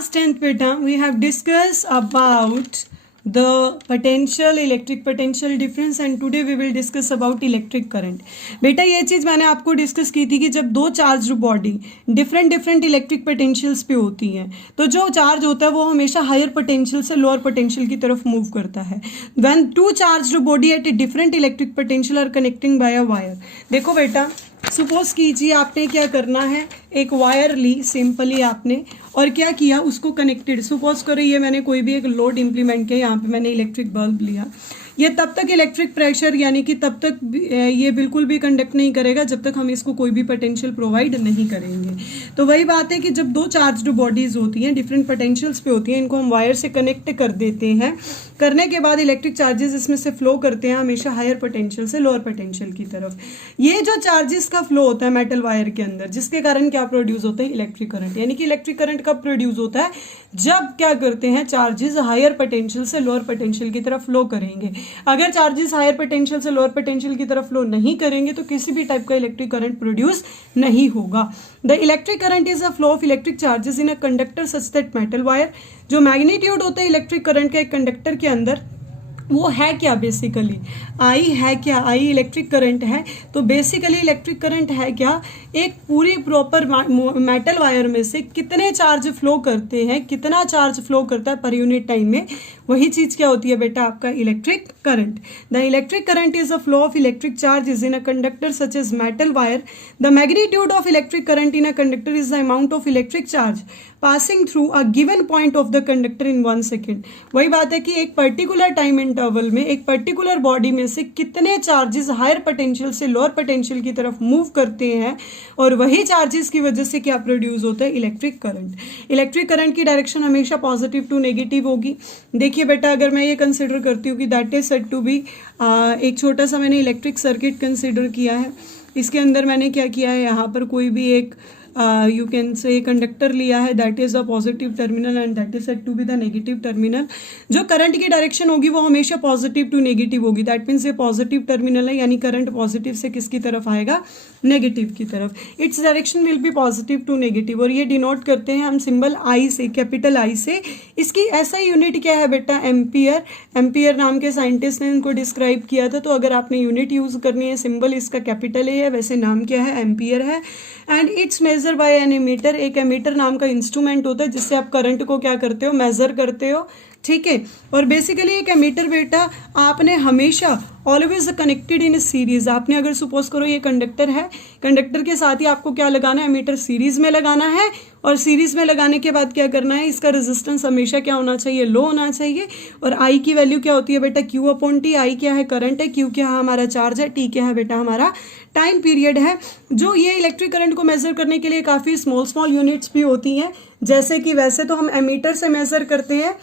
Class 10th beta, we have discussed about the potential, electric potential difference and today we will discuss about electric current. बेटा ये चीज़ मैंने आपको discuss की थी कि जब दो charge body different electric potentials पे होती हैं तो जो चार्ज होता है वो हमेशा हायर पोटेंशियल से लोअर पोटेंशियल की तरफ मूव करता है. When two charge body at a different electric potential are connecting by a wire. देखो बेटा, सपोज कीजिए आपने क्या करना है, एक वायर ली सिंपली आपने और क्या किया, उसको कनेक्टेड. सपोज करो ये मैंने कोई भी एक लोड इंप्लीमेंट किया, यहाँ पे मैंने इलेक्ट्रिक बल्ब लिया. ये तब तक इलेक्ट्रिक प्रेशर यानी कि तब तक ये बिल्कुल भी कंडक्ट नहीं करेगा जब तक हम इसको कोई भी पोटेंशियल प्रोवाइड नहीं करेंगे. तो वही बात है कि जब दो चार्ज्ड बॉडीज होती हैं डिफरेंट पोटेंशियल्स पे होती हैं, इनको हम वायर से कनेक्ट कर देते हैं. करने के बाद इलेक्ट्रिक चार्जेस इसमें से फ्लो करते हैं हमेशा हायर पोटेंशियल से लोअर पोटेंशियल की तरफ. ये जो चार्जेस का फ्लो होता है मेटल वायर के अंदर, जिसके कारण क्या प्रोड्यूस होता है, इलेक्ट्रिक करंट. यानी कि इलेक्ट्रिक करंट कब प्रोड्यूस होता है, जब क्या करते हैं चार्जेस हायर पोटेंशियल से लोअर पोटेंशियल की तरफ फ्लो करेंगे. अगर चार्जेस हायर पोटेंशियल से लोअर पोटेंशियल की तरफ फ्लो नहीं करेंगे तो किसी भी टाइप का इलेक्ट्रिक करंट प्रोड्यूस नहीं होगा. The electric current is a flow of electric charges in a conductor such that metal wire. जो मैग्नीट्यूड होता है इलेक्ट्रिक करंट का एक कंडक्टर के अंदर, वो है क्या बेसिकली, आई है क्या, आई इलेक्ट्रिक करंट है. तो बेसिकली इलेक्ट्रिक करंट है क्या, एक पूरी प्रॉपर मेटल वायर में से कितने चार्ज फ्लो करते हैं, कितना चार्ज फ्लो करता है पर यूनिट टाइम में, वही चीज़ क्या होती है बेटा, आपका electric current. The electric current is a flow of electric charges in a conductor such as metal wire. The magnitude of electric current in a conductor is the amount of electric charge passing through a given point of the conductor in 1 second. वही बात है कि एक particular time interval में एक particular body में से कितने चार्जेस हायर पोटेंशियल से लोअर पोटेंशियल की तरफ मूव करते हैं और वही चार्जेस की वजह से क्या प्रोड्यूस होता है, इलेक्ट्रिक करंट. इलेक्ट्रिक करंट की डायरेक्शन हमेशा पॉजिटिव टू नेगेटिव होगी. देखिए बेटा, अगर मैं ये कंसिडर करती हूँ कि that is said to be, एक छोटा सा मैंने इलेक्ट्रिक सर्किट कंसिडर किया है. इसके अंदर मैंने क्या किया है, यहाँ पर कोई भी एक यू कैन से कंडक्टर लिया है, that is the positive terminal and that is said to be the negative terminal. जो करंट की डायरेक्शन होगी वो हमेशा पॉजिटिव टू नेगेटिव होगी. दैट मीन्स ये पॉजिटिव टर्मिनल है, यानी करंट पॉजिटिव से किसकी तरफ आएगा, नेगेटिव की तरफ. Its direction will be positive to negative. और ये डिनोट करते हैं हम सिंबल आई से, कैपिटल आई से. इसकी ऐसा यूनिट क्या है बेटा, एम्पियर. एम्पियर नाम के साइंटिस्ट ने इनको डिस्क्राइब किया था. तो अगर आपने यूनिट यूज करनी है, सिंबल इसका कैपिटल ए है, वैसे नाम क्या है, एम्पियर है. And its measure by an ammeter. एक एमीटर नाम का इंस्ट्रूमेंट होता है जिससे आप करंट को क्या करते हो, मेजर करते हो. ठीक है. और बेसिकली एक एमीटर बेटा आपने हमेशा ऑलवेज कनेक्टेड इन सीरीज. आपने अगर सपोज करो ये कंडक्टर है, कंडक्टर के साथ ही आपको क्या लगाना है, एमीटर सीरीज में लगाना है. और सीरीज में लगाने के बाद क्या करना है, इसका रेजिस्टेंस हमेशा क्या होना चाहिए, लो होना चाहिए. और आई की वैल्यू क्या होती है बेटा, क्यू अपॉन टी. आई क्या है, करंट है. क्यू क्या है, हमारा चार्ज है. टी क्या है बेटा, हमारा टाइम पीरियड है. जो ये इलेक्ट्रिक करंट को मेजर करने के लिए काफ़ी स्मॉल यूनिट्स भी होती हैं, जैसे कि वैसे तो हम एमीटर से मेजर करते हैं,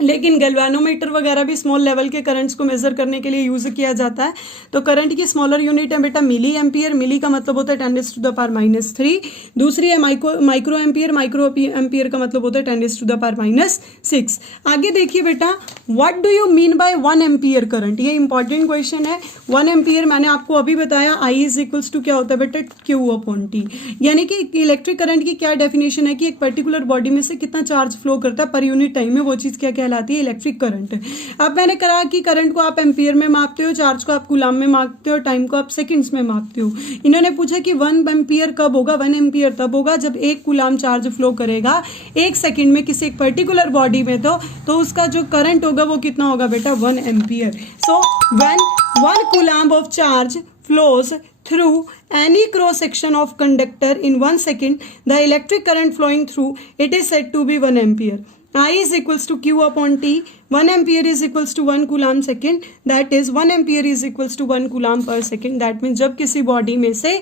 लेकिन गैल्वेनोमीटर वगैरह भी स्मॉल लेवल के करंट्स को मेजर करने के लिए यूज किया जाता है. तो करंट की स्मॉलर यूनिट है बेटा मिली एम्पियर. मिली का मतलब होता है 10⁻⁻3. दूसरी है माइक्रो एम्पियर. माइक्रो एम्पियर का मतलब होता है 10⁻⁻6. आगे देखिए बेटा, what do you mean by 1 ampere current. ये इंपॉर्टेंट क्वेश्चन है. 1 एम्पियर मैंने आपको अभी बताया, आई इज इक्वल्स टू क्या होता है बेटा, क्यू अपॉन टी. यानी कि इलेक्ट्रिक करंट की क्या डेफिनेशन है कि एक पर्टिकुलर बॉडी में से कितना चार्ज फ्लो करता है पर यूनिट टाइम में, वो चीज़ क्या कहलाती है, इलेक्ट्रिक करंट. अब मैंने कहा कि करंट को आप एम्पियर में मापते हो, चार्ज को आप कूलाम में मापते हो, टाइम को आप सेकंड्स में मापते हो. इन्होंने पूछा कि 1 एम्पियर कब होगा. 1 एम्पियर तब होगा जब 1 कूलाम चार्ज फ्लो करेगा 1 सेकंड में किसी एक पर्टिकुलर बॉडी में, तो उसका जो करंट होगा वो कितना होगा बेटा, 1 ampere. So when 1 coulomb of charge flows through any cross section of conductor in 1 second, the electric current flowing through it is said to be 1 ampere. I is equals to Q upon T. 1 ampere is equals to 1 coulomb second. That is 1 ampere is equals to 1 coulomb per second. That means जब किसी body में से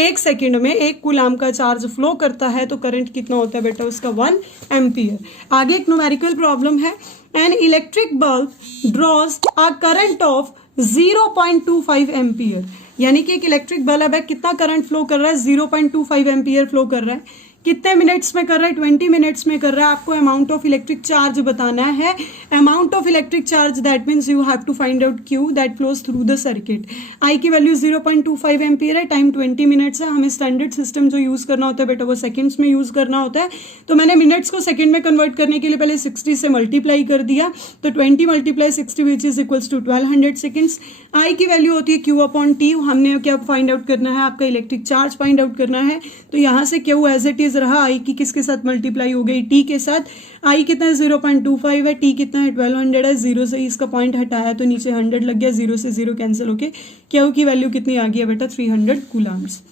1 second में 1 coulomb का charge flow करता है तो current कितना होता है बेटा, उसका 1 एम्पियर. आगे एक न्यूमेरिकल प्रॉब्लम है. An electric bulb draws a current of 0.25 ampere. यानी कि एक इलेक्ट्रिक बल्ब है, कितना करंट फ्लो कर रहा है, 0.25 एम्पियर फ्लो कर रहा है. कितने मिनट्स में कर रहा है, 20 मिनट्स में कर रहा है। आपको अमाउंट ऑफ इलेक्ट्रिक चार्ज बताना है, amount of electric charge, that means you have to find out Q that flows through the circuit. I की वैल्यू 0.25 एम्पियर है, टाइम 20 मिनट्स है। हमें स्टैंडर्ड सिस्टम जो यूज करना होता है बेटा वो सेकंड्स में यूज करना होता है, तो मैंने मिनट्स को सेकंड में कन्वर्ट करने के लिए पहले 60 से मल्टीप्लाई कर दिया, तो 20 × 60 which is equals to 1200 seconds. I की वैल्यू होती है Q अपॉन टी। हमने क्या फाइंड आउट करना है, आपका इलेक्ट्रिक चार्ज फाइंड आउट करना है, तो यहाँ से Q एज इट इज रहा, आई की किसके साथ मल्टीप्लाई हो गई, टी के साथ। आई कितना है 0.25 है, टी कितना है 1200 है, जीरो से इसका पॉइंट हटाया तो नीचे 100 लग गया, जीरो से जीरो कैंसिल होके Q की वैल्यू कितनी आ गई है बेटा 300 coulombs.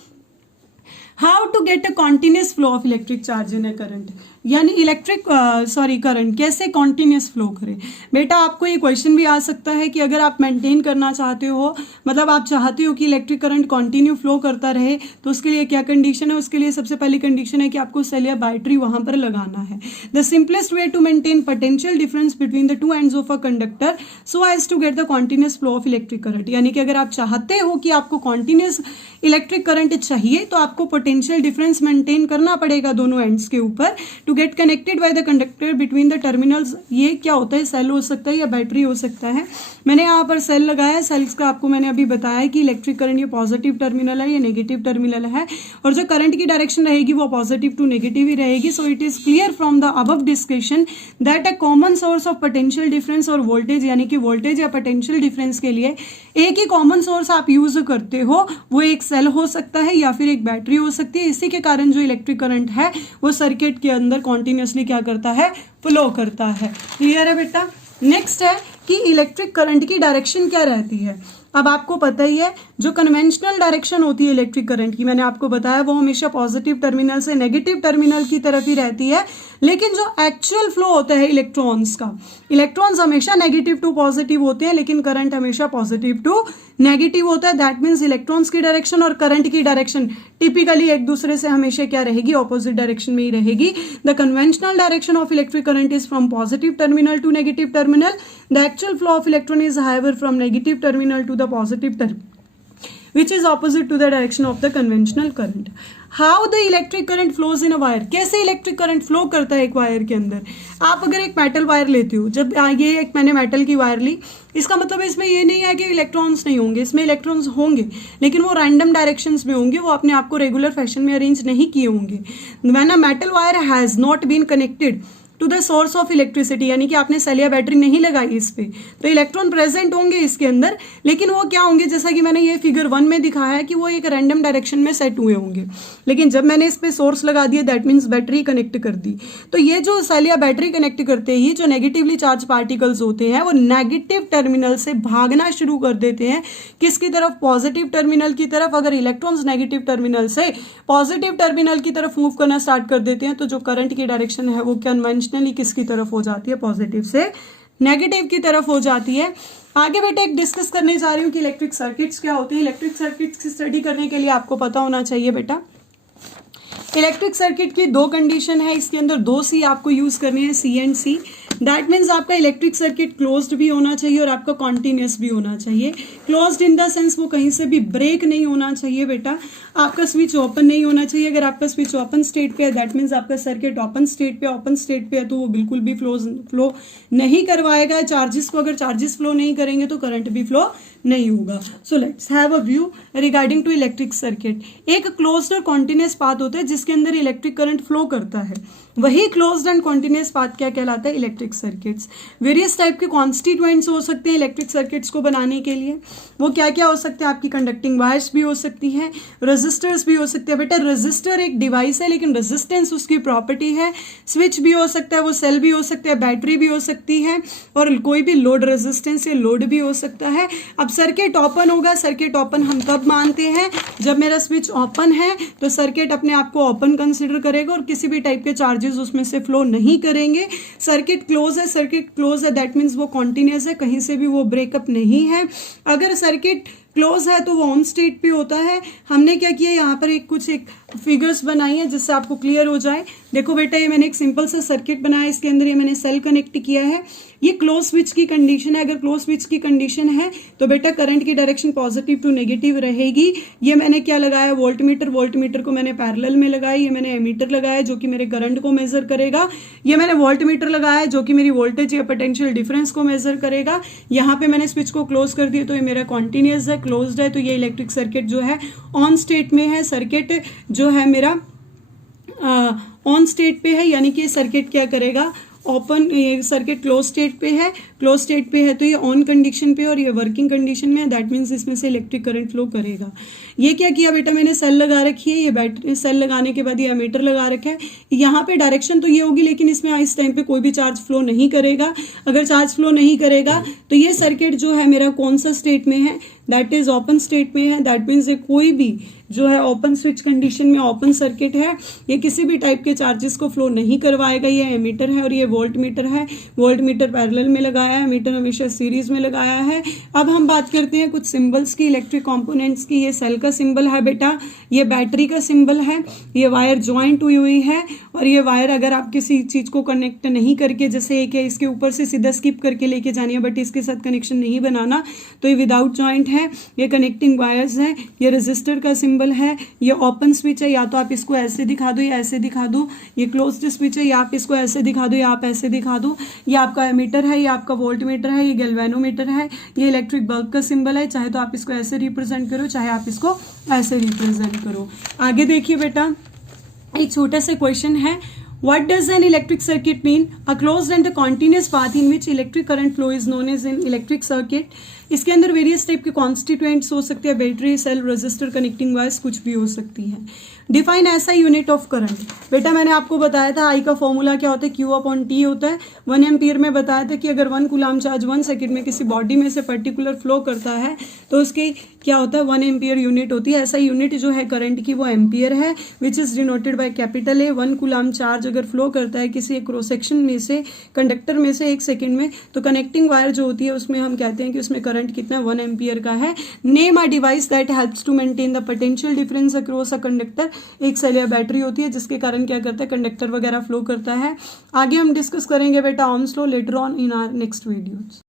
How to get a continuous flow of electric charge in a current, यानी इलेक्ट्रिक करंट कैसे कॉन्टिन्यूस फ्लो करें। बेटा आपको ये क्वेश्चन भी आ सकता है कि अगर आप मेंटेन करना चाहते हो, मतलब आप चाहते हो कि इलेक्ट्रिक करंट कंटिन्यू फ्लो करता रहे, तो उसके लिए क्या कंडीशन है। उसके लिए सबसे पहली कंडीशन है कि आपको सेल या बैटरी वहां पर लगाना है। The simplest way to maintain potential difference between the two ends of a conductor so as to get the continuous flow of electric current, यानी कि अगर आप चाहते हो कि आपको कॉन्टिन्यूस इलेक्ट्रिक करंट चाहिए तो आपको पोटेंशियल डिफरेंस मेंटेन करना पड़ेगा दोनों एंड्स के ऊपर to get connected by the conductor between the terminals. ये क्या होता है, सेल हो सकता है या बैटरी हो सकता है। मैंने यहाँ पर सेल लगाया, सेल्स का आपको मैंने अभी बताया कि इलेक्ट्रिक करंट ये पॉजिटिव टर्मिनल है, ये नेगेटिव टर्मिनल है, और जो करंट की डायरेक्शन रहेगी वो पॉजिटिव टू नेगेटिव ही रहेगी। So it is clear from the above discussion that a common source of potential difference और वोल्टेज, यानी कि वोल्टेज या पोटेंशियल डिफरेंस के लिए एक ही कॉमन सोर्स आप यूज करते हो, वो एक सेल हो सकता है या फिर एक बैटरी हो सकती है। इसी के कारण जो इलेक्ट्रिक करंट है वो सर्किट के अंदर कॉन्टिन्यूसली क्या करता है, फ्लो करता है। क्लियर है बेटा। नेक्स्ट है कि इलेक्ट्रिक करंट की डायरेक्शन क्या रहती है। अब आपको पता ही है जो कन्वेंशनल डायरेक्शन होती है इलेक्ट्रिक करंट की, मैंने आपको बताया वो हमेशा पॉजिटिव टर्मिनल से नेगेटिव टर्मिनल की तरफ ही रहती है। लेकिन जो एक्चुअल फ्लो होता है इलेक्ट्रॉन्स का, इलेक्ट्रॉन्स हमेशा नेगेटिव टू पॉजिटिव होते हैं, लेकिन करंट हमेशा पॉजिटिव टू नेगेटिव होता है। दैट मीन्स इलेक्ट्रॉन्स की डायरेक्शन और करंट की डायरेक्शन टिपिकली एक दूसरे से हमेशा क्या रहेगी, ऑपोजिट डायरेक्शन में ही रहेगी। The conventional direction of electric current is from positive terminal to negative terminal. The actual flow of electron is however from negative terminal to the positive terminal which is opposite to the direction of the conventional current. How the electric current flows in a wire, कैसे electric current flow करता है एक wire के अंदर। आप अगर एक metal wire लेते हो, जब ये एक मैंने मेटल की वायर ली, इसका मतलब इसमें ये नहीं है कि इलेक्ट्रॉन्स नहीं होंगे, इसमें इलेक्ट्रॉन्स होंगे, लेकिन वो रैंडम डायरेक्शंस में होंगे, वो अपने आप को रेगुलर फैशन में अरेंज नहीं किए होंगे। When a metal wire has not been connected to the source of electricity, यानी कि आपने सेल या बैटरी नहीं लगाई इस पे, तो इलेक्ट्रॉन प्रेजेंट होंगे इसके अंदर, लेकिन वो क्या होंगे, जैसा कि मैंने ये फिगर 1 में दिखाया है कि वो एक रैंडम डायरेक्शन में सेट हुए होंगे। लेकिन जब मैंने इस पे सोर्स लगा दिया, दैट मीन्स बैटरी कनेक्ट कर दी, तो ये जो सेल या बैटरी कनेक्ट करते ही जो नेगेटिवली चार्ज पार्टिकल्स होते हैं वो नेगेटिव टर्मिनल से भागना शुरू कर देते हैं, किसकी तरफ, पॉजिटिव टर्मिनल की तरफ। अगर इलेक्ट्रॉन्स नेगेटिव टर्मिनल से पॉजिटिव टर्मिनल की तरफ मूव करना स्टार्ट कर देते हैं, तो जो करंट की डायरेक्शन है वो कन्वेंशनली किसकी तरफ हो जाती है, पॉजिटिव से नेगेटिव की तरफ हो जाती है। आगे बेटा एक डिस्कस करने जा रही हूँ कि इलेक्ट्रिक सर्किट्स क्या होते हैं। इलेक्ट्रिक सर्किट्स की स्टडी करने के लिए आपको पता होना चाहिए बेटा, इलेक्ट्रिक सर्किट की दो कंडीशन है, इसके अंदर दो सी आपको यूज करनी है, सी एंड सी। दैट मीन्स आपका इलेक्ट्रिक सर्किट क्लोज्ड भी होना चाहिए और आपका कॉन्टिन्यूस भी होना चाहिए। क्लोज्ड इन द सेंस वो कहीं से भी ब्रेक नहीं होना चाहिए बेटा, आपका स्विच ओपन नहीं होना चाहिए। अगर आपका स्विच ओपन स्टेट पे है, दैट मीन्स आपका सर्किट ओपन स्टेट पे है, तो वो बिल्कुल भी फ्लो नहीं करवाएगा चार्जेस को। अगर चार्जेस फ्लो नहीं करेंगे तो करंट भी फ्लो नहीं होगा। So let's have a view regarding to electric circuit. एक क्लोज्ड और कॉन्टिन्यूस पाथ होता है जिसके अंदर इलेक्ट्रिक करंट फ्लो करता है, वही क्लोज्ड एंड कॉन्टिन्यूस पाथ क्या कहलाता है, इलेक्ट्रिक सर्किट्स। वेरियस टाइप के कॉन्स्टिट्यूएंट्स हो सकते हैं इलेक्ट्रिक सर्किट्स को बनाने के लिए। वो क्या क्या हो सकते हैं, आपकी कंडक्टिंग वायर्स भी हो सकती हैं, रेजिस्टर्स भी हो सकते हैं। बेटा रेजिस्टर एक डिवाइस है, लेकिन रेजिस्टेंस उसकी प्रॉपर्टी है। स्विच भी हो सकता है, वो सेल भी हो सकता है, बैटरी भी हो सकती है, और कोई भी लोड रेजिस्टेंस या लोड भी हो सकता है। अब सर्किट ओपन होगा, सर्किट ओपन हम कब मानते हैं, जब मेरा स्विच ओपन है तो सर्किट अपने आप को ओपन कंसिडर करेगा और किसी भी टाइप के चार्जेस उसमें से फ्लो नहीं करेंगे। सर्किट क्लोज है, दैट मीन्स वो कॉन्टिन्यूस है, कहीं से भी वो ब्रेकअप नहीं है। अगर सर्किट क्लोज है तो वो ऑन स्टेट पे होता है। हमने क्या किया, यहाँ पर एक फिगर्स बनाई है जिससे आपको क्लियर हो जाए। देखो बेटा, ये मैंने एक सिंपल सा सर्किट बनाया, इसके अंदर ये मैंने सेल कनेक्ट किया है। ये क्लोज स्विच की कंडीशन है। अगर क्लोज स्विच की कंडीशन है तो बेटा करंट की डायरेक्शन पॉजिटिव टू नेगेटिव रहेगी। ये मैंने क्या लगाया, वोल्टमीटर। वोल्टमीटर को मैंने पैरेलल में लगाया। ये मैंने एमीटर लगाया जो कि मेरे करंट को मेजर करेगा। ये मैंने वोल्टमीटर लगाया जो कि मेरी वोल्टेज या पोटेंशियल डिफरेंस को मेजर करेगा। यहाँ पे मैंने स्विच को क्लोज कर दिया तो ये मेरा कॉन्टिन्यूस है, क्लोज्ड है। तो ये इलेक्ट्रिक सर्किट जो है ऑन स्टेट में है। सर्किट जो है मेरा ऑन स्टेट पे है, यानी कि सर्किट क्या करेगा, ओपन, ये सर्किट क्लोज स्टेट पे है। क्लोज स्टेट पे है तो ये ऑन कंडीशन पे और ये वर्किंग कंडीशन में है। दैट मीन्स इसमें से इलेक्ट्रिक करंट फ्लो करेगा। ये क्या किया बेटा, मैंने सेल लगा रखी है। ये बैटरी सेल लगाने के बाद ये एमीटर लगा रखा है। यहाँ पे डायरेक्शन तो ये होगी, लेकिन इसमें इस टाइम पे कोई भी चार्ज फ्लो नहीं करेगा। अगर चार्ज फ्लो नहीं करेगा तो ये सर्किट जो है मेरा कौन सा स्टेट में है, दैट इज ओपन स्टेट में है। दैट मीन्स ये कोई भी जो है ओपन स्विच कंडीशन में ओपन सर्किट है, ये किसी भी टाइप के चार्जेस को फ्लो नहीं करवाएगा। ये एमीटर है और ये वोल्ट मीटर है। वोल्ट मीटर पैरेलल में लगाया है, मीटर हमेशा सीरीज में लगाया है। अब हम बात करते हैं कुछ सिंबल्स की, इलेक्ट्रिक कंपोनेंट्स की। ये सेल का सिंबल है बेटा, ये बैटरी का सिंबल है, ये वायर ज्वाइंट हुई हुई है। और ये वायर अगर आप किसी चीज को कनेक्ट नहीं करके, जैसे एक है इसके ऊपर से सीधा स्किप करके लेके जानी है बट इसके साथ कनेक्शन नहीं बनाना, तो ये विदाउट ज्वाइंट है। ये कनेक्टिंग वायर्स हैं। ये रजिस्टर का सिंबल है। ये ओपन स्विच है, या तो आप इसको ऐसे दिखा दो या ऐसे दिखा दो। ये क्लोज्ड स्विच है, या आप इसको ऐसे दिखा दो या आप ऐसे दिखा दो। ये आपका एमीटर है, ये आपका वोल्ट मीटर है, ये गैल्वेनोमीटर है। ये इलेक्ट्रिक बल्ब का सिंबल है। चाहे तो आप इसको ऐसे रिप्रेजेंट करो, चाहे आप इसको ऐसे रिप्रेजेंट करो। आगे देखिए बेटा, एक छोटा सा क्वेश्चन है, What does an electric circuit mean? A closed and a continuous path in which electric current flow is known as an electric circuit. इसके अंदर वेरियस टाइप के कॉन्स्टिट्यूएंट्स हो सकते हैं, battery, cell, register, connecting wires, कुछ भी हो सकती है। डिफाइन ऐसा यूनिट ऑफ करंट। बेटा मैंने आपको बताया था आई का फॉर्मूला क्या होता है, Q अपॉन T होता है। 1 एम्पियर में बताया था कि अगर 1 कूलाम चार्ज 1 सेकंड में किसी बॉडी में से पर्टिकुलर फ्लो करता है तो उसकी क्या होता है, 1 एम्पियर यूनिट होती है। ऐसा यूनिट जो है करंट की वो एम्पियर है, which is denoted by capital A. 1 coulomb charge अगर फ्लो करता है किसी एक क्रॉस सेक्शन में से, कंडक्टर में से 1 सेकंड में, तो कनेक्टिंग वायर जो होती है उसमें हम कहते हैं कि उसमें करंट कितना, 1 एम्पियर का है। Name a device that helps to maintain the potential difference across a conductor. एक सेल या बैटरी होती है जिसके कारण क्या करता है, कंडक्टर वगैरह फ्लो करता है। आगे हम डिस्कस करेंगे बेटा Ohm's law later on in our next videos.